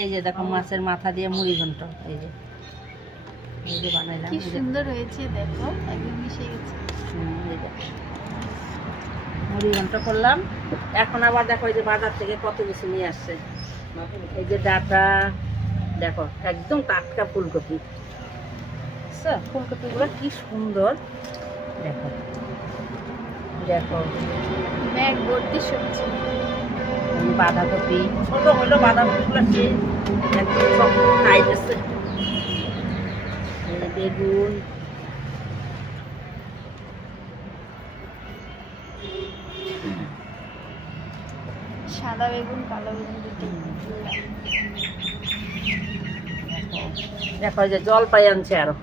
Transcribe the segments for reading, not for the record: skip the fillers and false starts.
এই যে দেখো মাছের মাথা দিয়ে মুড়ি ঘন্ট, এই যে বানাইলাম, কি সুন্দর হয়েছে দেখো, একদম মিশে গেছে। এই দেখো মুড়ি ঘন্ট করলাম। এখন আবার দেখো এই যে বাজার থেকে কত কিছু নিয়ে আসছে, এই যে ডাটা দেখো, একদম টাটকা ফুলকপি, ফুলকপিগুলো কি সুন্দর দেখো, দেখো ব্যাগ ভর্তি সবজি, বাঁধাকপি ছোট হলো, বাঁধাকপিগুলো সে একদম সব টাইট আছে, বেগুন, সাদা বেগুন কালো বেগুন দুটো। দেখো যে জলপাই আনছে আরো,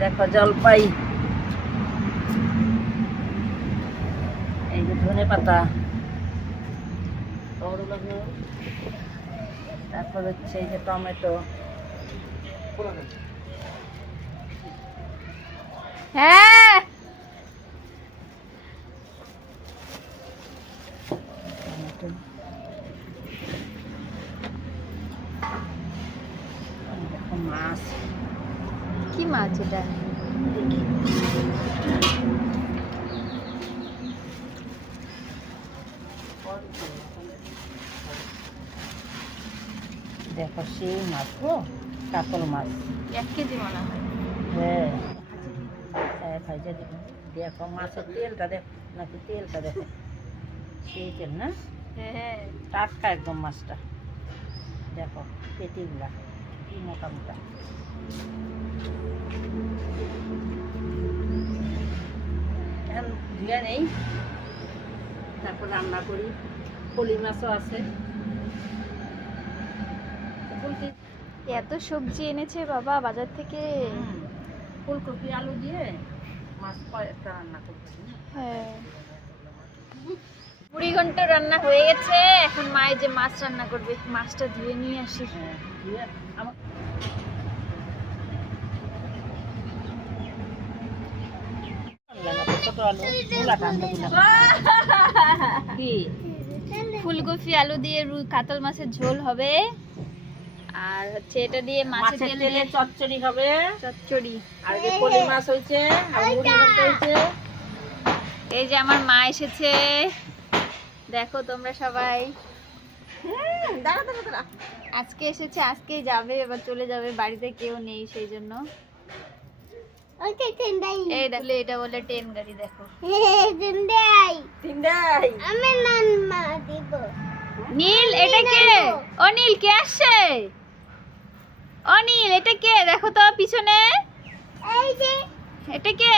দেখো জলপাই, এই যে ধনে পাতা, তারপর হচ্ছে এই যে টমেটো, হ্যাঁ দেখো মাছ, কি মাছ এটা? দেখো সেই মাছ গো, কাতল মাছ, 1 কেজি মনে হয়। হ্যাঁ ভাইজা দিব। দেখো মাছের তেলটা দেখো, নাকি তেলটা দেখো, সেই তেল না, হ্যাঁ টাটকা একদম মাছটা, দেখো পেটিগুলা কি মোটা মোটা। এখন ধুয়ে নেই, তারপর রান্না করি। পলি মাছও আছে, এত সবজি এনেছে বাবা বাজার থেকে। ফুলকপি আলু দিয়ে মাছ কয়েকটা রান্না করতে। হ্যাঁ মুড়ি ঘন্ট রান্না হয়ে গেছে, এখন মায়ে যে মাছ রান্না করবে, মাছটা ধুয়ে নিয়ে আসি। হ্যাঁ ধুয়ে আমার ছোট আলু মূলাটা আনতে কি ফুলকপি আলু দিয়ে কাতল মাছের ঝোল হবে, আর হচ্ছে এটা দিয়ে মাছের তেল দিয়ে চচ্চড়ি হবে, চচ্চড়ি। আর এই পলি মাছ হইছে, আর মুড়ি ঘন্ট হইছে। এই যে আমার মা এসেছে, দেখো তোমরা সবাই। আজকে এসেছে, আজকেই যাবে, এবার চলে যাবে, বাড়িতে কেউ নেই সেই জন্য। এই দেখলে এটা বলে ট্রেন গাড়ি, দেখো নীল, এটা কে? ও নীল কে আসছে? ও নীল এটা কে? দেখো তো পিছনে, এটা কে?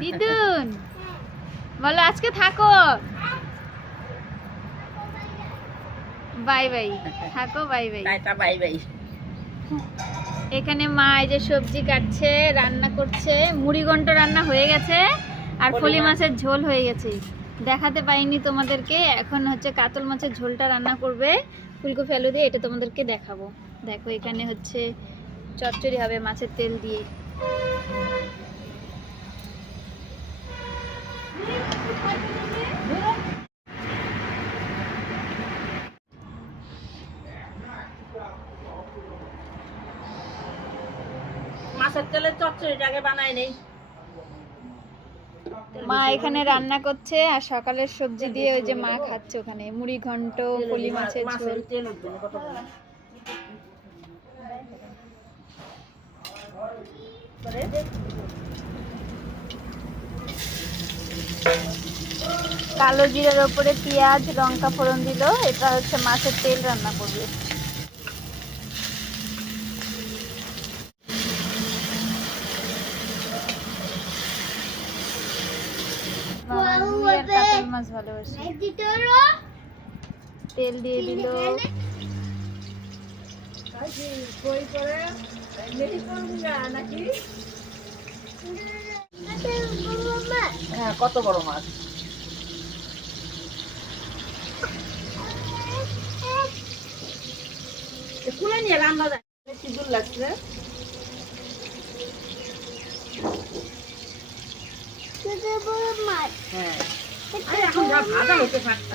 দিদুন। বলো আজকে থাকো, বাই বাই, থাকো bye bye, tata bye bye. এখানে মা এই যে সবজি কাটছে, রান্না করছে, মুড়ি ঘন্ট রান্না হয়ে গেছে, আর ফলি মাছের ঝোল হয়ে গেছে। দেখাতে পাইনি তোমাদেরকে, এখন হচ্ছে কাতল মাছের ঝোলটা রান্না করবে ফুলকপি আলু দিয়ে, এটা তোমাদেরকে দেখাবো। দেখো এখানে হচ্ছে চচ্চড়ি হবে মাছের তেল দিয়ে। মাছের তেলের চচ্চড়িটাকে বানাই নেই। মা এখানে রান্না করছে, আর সকালের সবজি দিয়ে ওই যে মা খাচ্ছে ওখানে, মুড়ি ঘন্ট, ফলি মাছের ঝোল। তেল উঠবে না কতগুলো। কালো জিরার উপরে পেঁয়াজ লঙ্কা ফোড়ন দিল, এটা হচ্ছে মাছের তেল রান্না করবে। কাতল মাছ ভালোবাসি, তেল দিয়ে দিল। হ্যাঁ কত বড় মাছ, খুলে নিয়ে রান্না যায়, কি দূর লাগছে। হ্যাঁ এখন যা ভাজা হতে থাকতে